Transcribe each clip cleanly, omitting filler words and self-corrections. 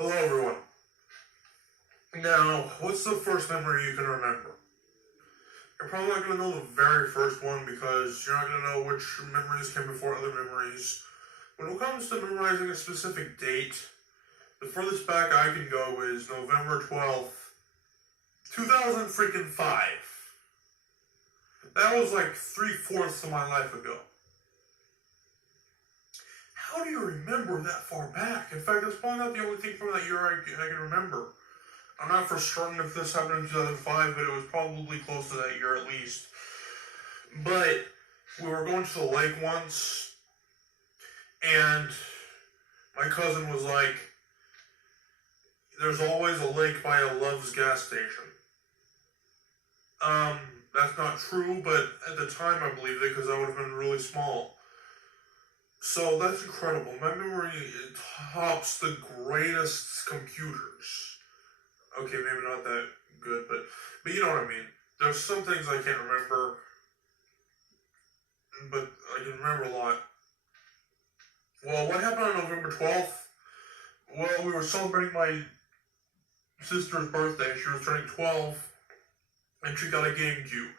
Hello, everyone. Now, what's the first memory you can remember? You're probably not going to know the very first one because you're not going to know which memories came before other memories. When it comes to memorizing a specific date, the furthest back I can go is November 12th, 2005. That was like 3/4 of my life ago. How do you remember that far back? In fact, that's probably not the only thing from that year I can remember. I'm not for certain if this happened in 2005, but it was probably close to that year at least. But we were going to the lake once, and my cousin was like, there's always a lake by a Love's gas station. That's not true, but at the time I believed it because I would have been really small. So that's incredible. My memory tops the greatest computers. Okay, maybe not that good, but you know what I mean. There's some things I can't remember, but I can remember a lot. Well, what happened on November 12th? Well, we were celebrating my sister's birthday. She was turning 12, and she got a GameCube.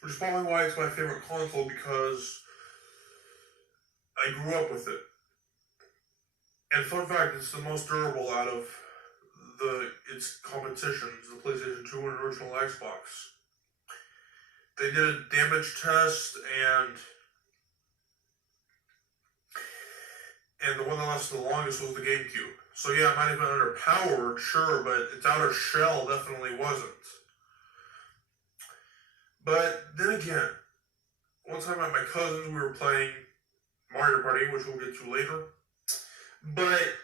Which is probably why it's my favorite console, because I grew up with it. And fun fact, it's the most durable out of its competitions, the PlayStation 2 and original Xbox. They did a damage test, and the one that lasted the longest was the GameCube. So yeah, it might have been underpowered, sure, but its outer shell definitely wasn't. But then again, one time at my cousin's, we were playing Mario Party, which we'll get to later. But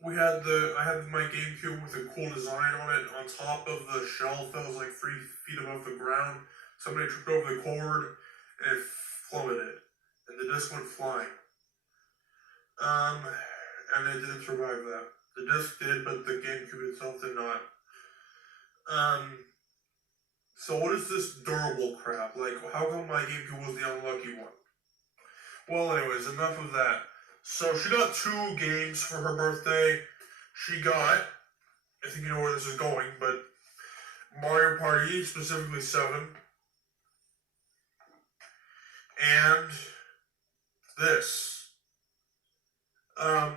I had my GameCube with a cool design on it. On top of the shelf that was like 3 feet above the ground, somebody tripped over the cord and it plummeted, and the disc went flying. And it didn't survive that. The disc did, but the GameCube itself did not. So what is this durable crap? Like, how come my GameCube was the unlucky one? Well, anyways, enough of that. So she got 2 games for her birthday. She got, I think you know where this is going, but Mario Party, specifically 7. And this. I'm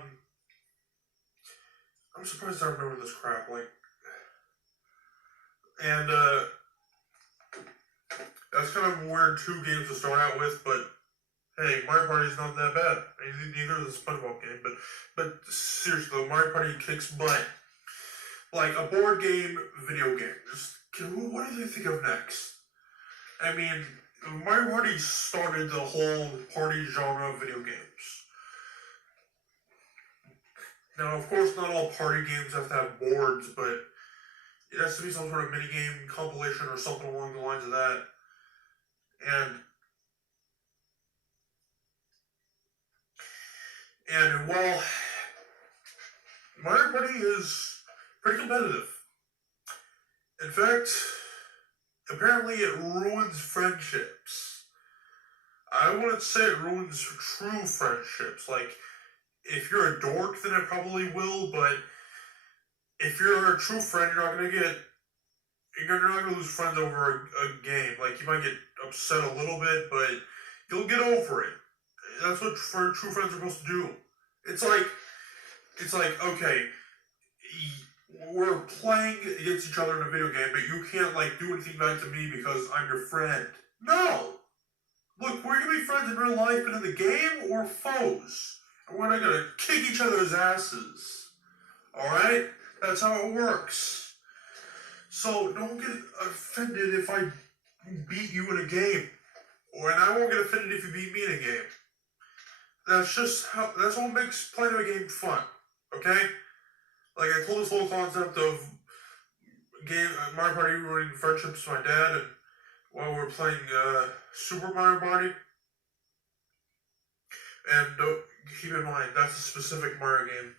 surprised I remember this crap, and that's kind of weird 2 games to start out with, but hey, Mario Party is not that bad. I mean, neither is the SpongeBob game, but seriously, though, Mario Party kicks butt. Like a board game, video game. What do they think of next? I mean, Mario Party started the whole party genre of video games. Now, of course, not all party games have to have boards, but it has to be some sort of minigame compilation or something along the lines of that. And well, Mario Party is pretty competitive. In fact, apparently it ruins friendships. I wouldn't say it ruins true friendships. Like, if you're a dork, then it probably will, but if you're a true friend, you're not gonna lose friends over a game. Like, you might get upset a little bit, but you'll get over it. That's what true friends are supposed to do. It's like, okay, we're playing against each other in a video game, but you can't, like, do anything back to me because I'm your friend. No! Look, we're gonna be friends in real life, but in the game, we're foes. And we're not gonna kick each other's asses. Alright? That's how it works. So, don't get offended if I beat you in a game. And I won't get offended if you beat me in a game. That's what makes playing a game fun. Okay? Like, I told this whole concept of Mario Party ruining friendships to my dad, and while we were playing Super Mario Party. And keep in mind, that's a specific Mario game.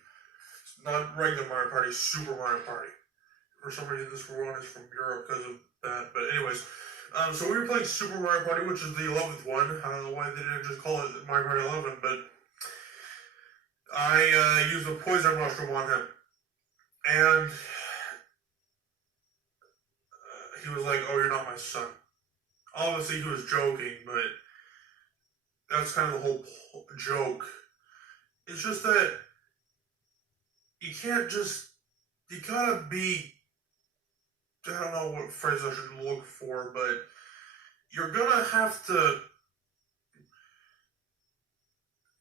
It's not regular Mario Party, Super Mario Party. For some reason, this one is from Europe because of that. But anyways, so we were playing Super Mario Party, which is the 11th one. I don't know why they didn't just call it Mario Party 11, but I used a poison mushroom on him. And he was like, "Oh, you're not my son." Obviously, he was joking, but that's kind of the whole joke. It's just that you can't just, you gotta be, I don't know what phrase I should look for, but you're gonna have to,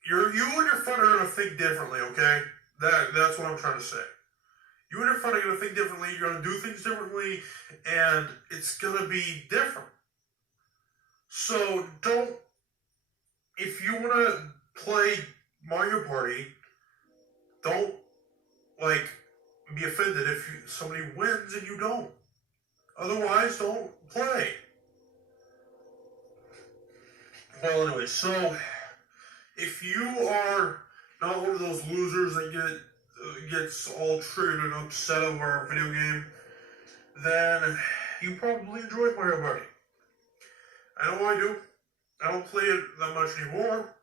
you and your friend are gonna think differently, okay? That's what I'm trying to say. You and your friend are gonna think differently, you're gonna do things differently, and it's gonna be different. So don't, if you wanna play Mario Party, don't, like, be offended if somebody wins and you don't. Otherwise, don't play. Well, anyway, so if you are not one of those losers that gets all triggered and upset over a video game, then you probably enjoy Mario Party. I know I do. I don't play it that much anymore.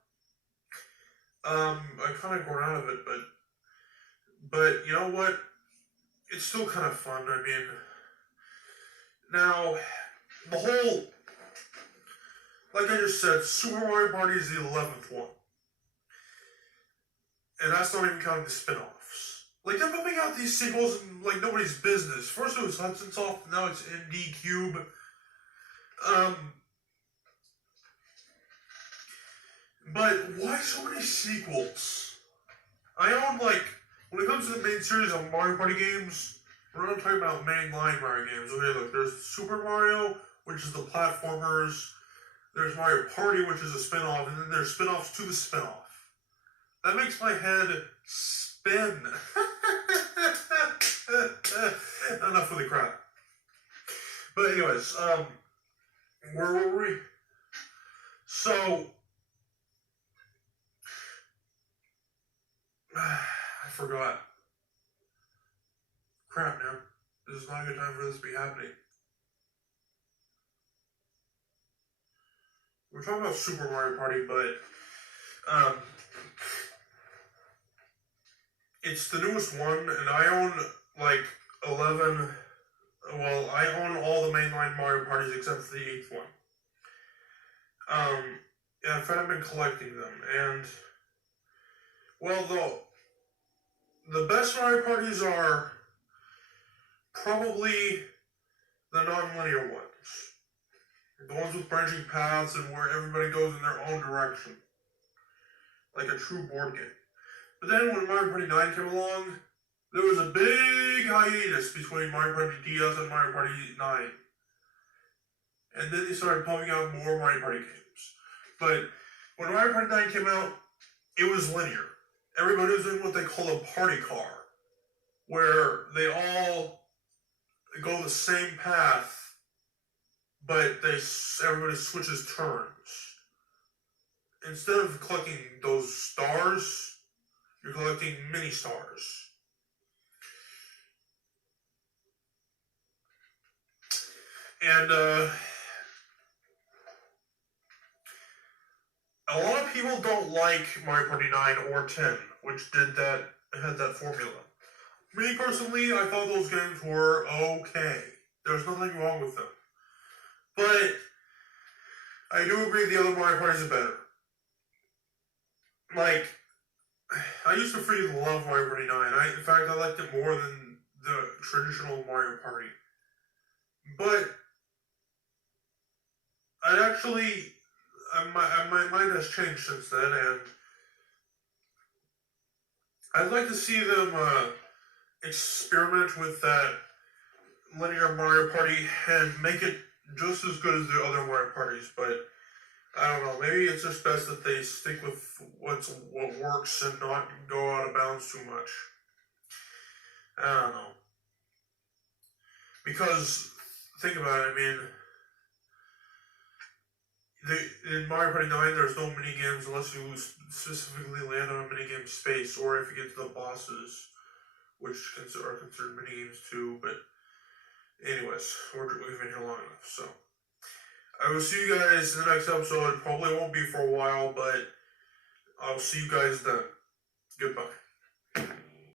I kind of grown out of it, but you know what? It's still kind of fun. I mean, now the whole, like I just said, Super Mario Party is the 11th one. And that's not even counting the spin-offs. Like, they're pumping out these sequels and, like, nobody's business. First it was Hudson Soft, now it's ND Cube. But why so many sequels? I own, like, when it comes to the main series of Mario Party games, we're not talking about mainline Mario games. Okay, look, there's Super Mario, which is the platformers. There's Mario Party, which is a spin-off, and then there's spin-offs to the spin-off. That makes my head spin. Enough with the crap. But anyways, where were we? So, I forgot. Crap, man. This is not a good time for this to be happening. We're talking about Super Mario Party, but, it's the newest one, and I own, like, 11... Well, I own all the mainline Mario Parties except for the 8th one. Yeah, in fact, I've been collecting them, and... Well, the best Mario Parties are probably the non-linear ones. The ones with branching paths and where everybody goes in their own direction. Like a true board game. But then when Mario Party 9 came along, there was a big hiatus between Mario Party DS and Mario Party 9. And then they started pumping out more Mario Party games. But when Mario Party 9 came out, it was linear. Everybody was in what they call a party car, where they all go the same path, but everybody switches turns. Instead of collecting those stars, you're collecting mini stars. And a lot of people don't like Mario Party 9 or 10, which had that formula. Me personally, I thought those games were okay. There's nothing wrong with them. But I do agree the other Mario Parties are better. Like, I used to freaking love Mario Party 9. In fact, I liked it more than the traditional Mario Party. But my mind has changed since then, and I'd like to see them experiment with that linear Mario Party and make it just as good as the other Mario Parties, but I don't know, maybe it's just best that they stick with what works and not go out of bounds too much. I don't know. Because, think about it, I mean, in Mario Party 9, there's no minigames unless you specifically land on a minigame space, or if you get to the bosses, which are considered minigames too, but anyways, we've been here long enough, so. I will see you guys in the next episode. It probably won't be for a while, but I'll see you guys then. Goodbye.